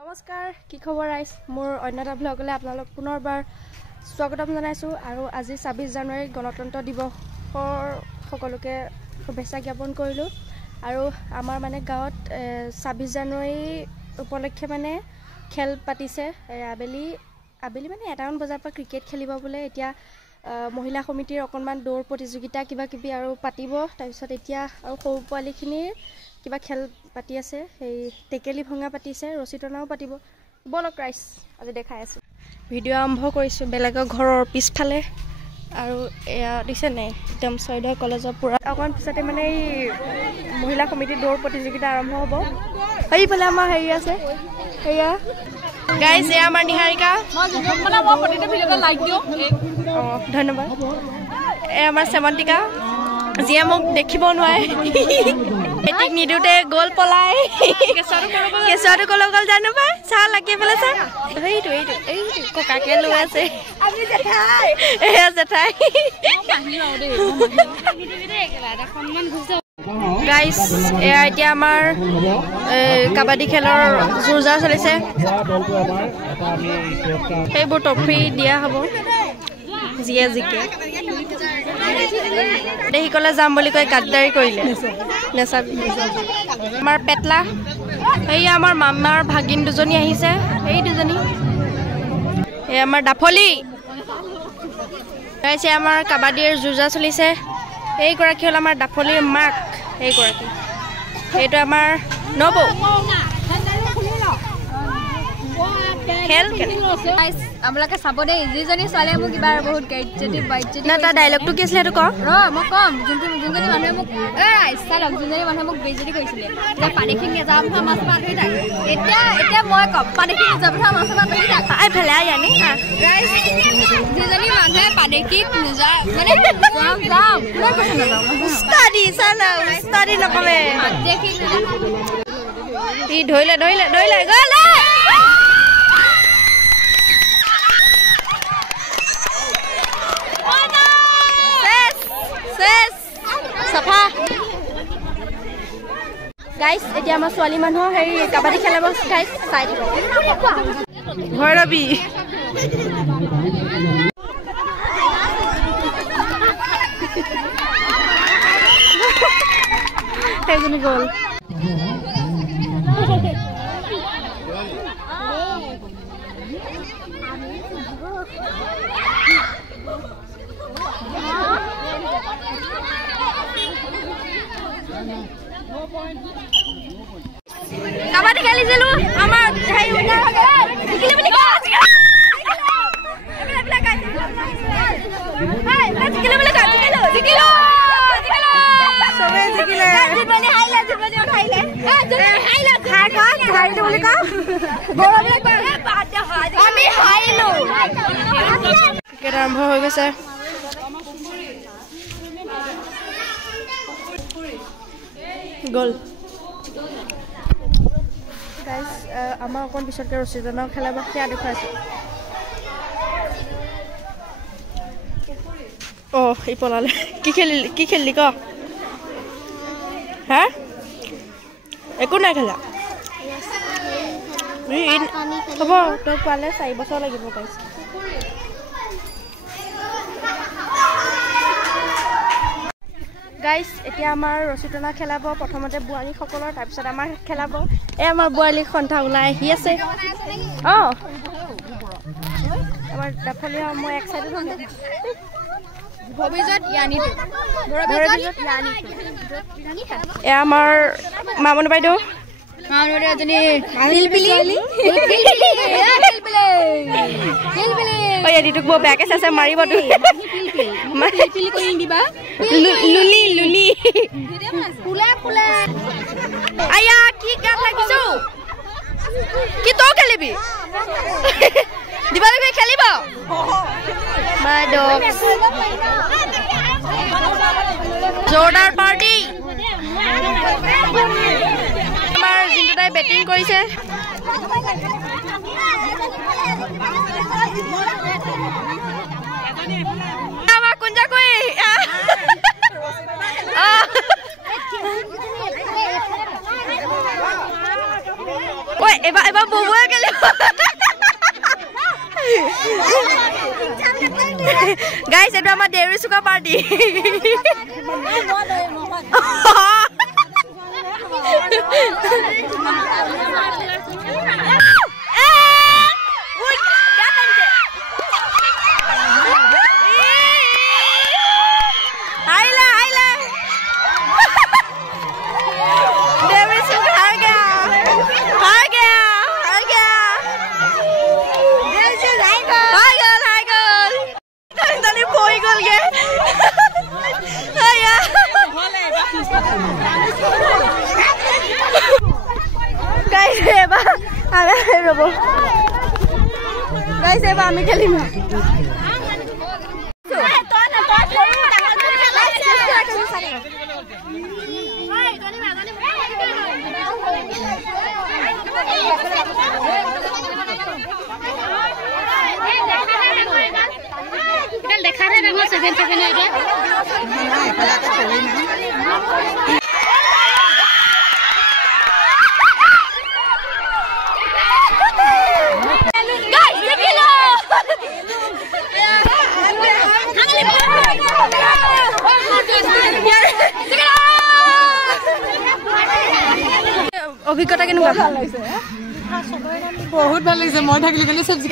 নমস্কাৰ, কি খবৰ ৰাইজ? মোৰ অন্যতা ব্লগলৈ আপোনালোক পুনৰবাৰ স্বাগতম জনাইছোঁ। আৰু আজি ২৬ জানুৱাৰী গণতন্ত্ৰ দিৱসৰ সকলোকে শুভেচ্ছা জ্ঞাপন কৰিলোঁ। আৰু আমাৰ মানে গাঁৱত ২৬ জানুৱাৰী উপলক্ষে মানে খেল পাতিছে। আবেলি মানে ১টামান বজাৰ পৰা ক্ৰিকেট খেলিব বোলে। এতিয়া মহিলা সমিতিৰ অকণমান দৌৰ প্ৰতিযোগিতা কিবা কিবি আৰু পাতিব। তাৰপিছত এতিয়া আৰু সৰু পোৱালিখিনিৰ কিবা খেল পাতি আছে, সেই টেকেলি ভঙা পাতিছে, ৰছী টনাও পাতিব। বলক ৰাইজ, আজি দেখাই আছোঁ। ভিডিঅ' আৰম্ভ কৰিছোঁ বেলেগৰ ঘৰৰ পিছফালে। আৰু এয়া দিছে নে একদম ছয়দহ কলেজৰ পূৰা অকণমান পিছতে মানে এই মহিলা সমিতিৰ দৌৰ প্ৰতিযোগিতা আৰম্ভ হ'ব। সেইফালে আমাৰ হেৰি আছে, সেয়া গাইজ, এয়া আমাৰ নিহাৰিকা। অঁ, ধন্যবাদ। এয়া আমাৰ শ্যামন্তিকা, যিয়ে মোক দেখিব নোৱাৰে। মেট্ৰিক নিদিওঁতে গ'ল পলাই। কেঁচুৱাটো ক'লৈ গ'ল জানো পাই, চাহ লাগি পেলাই চা। এইটো ককাকে লৈ আছে, এয়া জেঠাই। গাইজ, এয়া এতিয়া আমাৰ কাবাডী খেলৰ জোৰ জাৰ চলিছে। সেইবোৰ ট্ৰফি দিয়া হ'ব যিয়ে জিকে। দেশীকলে যাম বুলি কৈ গাদ্দাৰী কৰিলে, নেচাবি। আমাৰ পেটলা, সেয়া আমাৰ মামাৰ ভাগিন দুজনী আহিছে, সেই দুজনী। এই আমাৰ ডাফলি গাইছে। আমাৰ কাবাডীৰ যুঁজা চলিছে। এইগৰাকী হ'ল আমাৰ ডাফলিৰ মাক। এইগৰাকী, এইটো আমাৰ নবৌ। খেল আপোনালোকে চাব দেই, যিজনী ছোৱালীয়ে মোক কিবা বহুত না তাৰ ডাইলগটো কি আছিলে সেইটো ক। মই কম, যোনজনী মানুহে মোক চালক, যোনজনী মানুহে মোক বেজতি কৰিছিলে যে পানীখিনি নেযাব নহয়, মাছ পাতৰি থাক। এতিয়া মই কম, পানীখিনি নেযাব নহয়, মাছ পাতৰি থাক। এইফালে আনি যিজনী মানুহে পানীখিত নিজা মানে নকমে। ই ধৰিলে গ'ল। চাফা গাইজ, এতিয়া আমাৰ ছোৱালী মানুহৰ হেৰি কাবাডী খেলাব গাইজ, চাই দিব। ভৈৰৱী সেইজনী গ'ল। কাবাডী খেলিছিলো আমাৰ আৰম্ভ হৈ গৈছে। গ'ল গাইজ। আমাৰ অকণ পিছতকৈ ৰছীজনক খেলাব, সেয়া দেখুৱাইছোঁ। অঁ, ই পলালে। কি খেলিলি ক? হা, একো নাই খেলা। হ'ব, তই পোৱালে 4 বছৰ লাগিব গাইজ। গাইজ, এতিয়া আমাৰ ৰছী টনা খেলাব। প্ৰথমতে বোৱাৰীসকলৰ, তাৰপিছত আমাৰ খেলাব। আমাৰ বোৱাৰীৰ সন্থা ওলাই আহি আছে। অঁ, আমাৰ ডাফলি, মই এক চাইডত হ'ম। এয়া আমাৰ মামনি বাইদেউ, এজনী দিটোক বৰ বেয়াকে চাইছে, মাৰিব তো। লুলি আয়া, কি গাত লাগিছো? কি তই খেলিবি? দিব লাগিব, খেলিব। জোৰদাৰ পাৰ্টি। আমাৰ জিন্টুদাই বেটিং কৰিছে। আমাৰ কুঞ্জাকুই ঐ ঐ এবাৰ ববুৱে গেলে গাইস এটা আমাৰ দেউৰী চুকা party Guys, saya pamit ke 5. অভিজ্ঞতা কেনেকুৱা ভাল লাগিছে বহুত ভাল লাগিছে মই থাকিলে গলি সবজি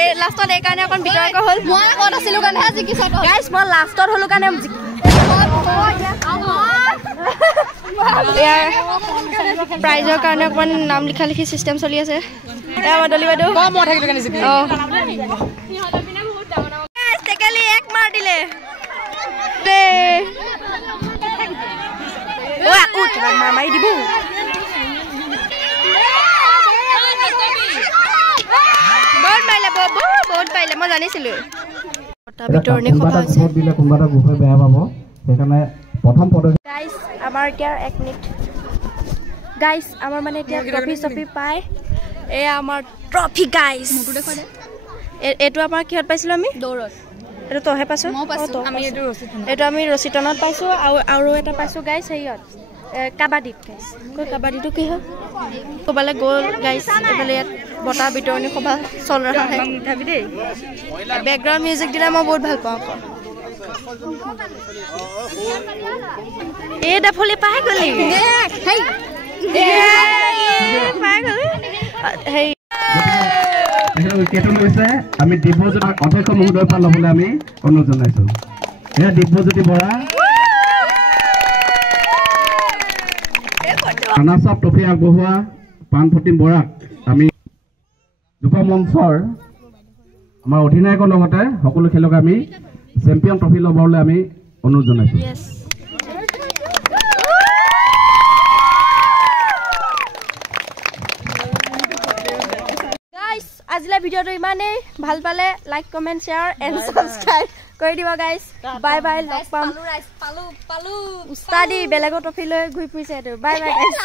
এ লাষ্টত এই কাৰণে অকন বিতৰ্ক হ'ল মই ক'ত আছিলো কাৰণে আজি কি চাই গাইস মই লাষ্টত হলো কাৰণে প্ৰাইজৰ কাৰণে অকন নাম লিখা লিখি সিস্টেম চলি আছে এ মদলি বাইদেউ মই থাকিলে কাৰণে জিকি গাইস টেকেলি এক মাৰ দিলে দে ও উঠ মামাই দিব বহুত পাইলে মই জানিছিলো এটা বিতৰণি সভা হৈছে ভোট দিলে কোনবাটা গুফে বেয়া পাব সেইকাৰণে প্ৰথম পদক্ষেপ গাইস আমাৰ এতিয়া 1 মিনিট গাইস আমাৰ মানে এতিয়া ট্ৰফি পাই এ আমাৰ ট্ৰফি গাইস মুটু দেখো দে এটো আমাৰ কিহত পাইছিলো আমি দৌৰত এটো তহে পাইছো আমি এটো আমি ৰচিতনত পাইছো আৰু এটা পাইছো গাইস হেইত কাবাডীত গাইস কই কাবাডীটো কি হয় কোবালে গোল গাইস এফালে বটা বিতৰণি সভা চল ৰহা है ভাবি দেই ব্যাকগ্ৰাউণ্ড মিউজিক দিলে মই বহুত ভাল পাওঁ এ ডফলি পাই গলি হেই পাই গলি হেই কেটন কৈছে আমি দিব্যজ্যোতি অধ্যক্ষ মহোদয়ৰ পৰা লবলৈ আমি অনুৰোধ জনাইছো এ দিব্যজ্যোতি বৰা আনাসাব ট্ৰফি আগবঢ়োৱা পানপতিম বৰাক আমি যুৱ মঞ্চৰ আমাৰ অধিনায়কৰ লগতে সকলো খেলক আমি চেম্পিয়ন ট্ৰফি লবলৈ আমি অনুৰোধ জনাইছো গাইস আজিলা ভিডিওটো ইমানে ভাল পালে like comment share and subscribe কৰি দিব গাইস বাই বাই লগ পাম পালু উস্তাদি বেলেগৰ ট্ৰফি লৈ ঘুই ফুৰিছে বাই বাই গাইস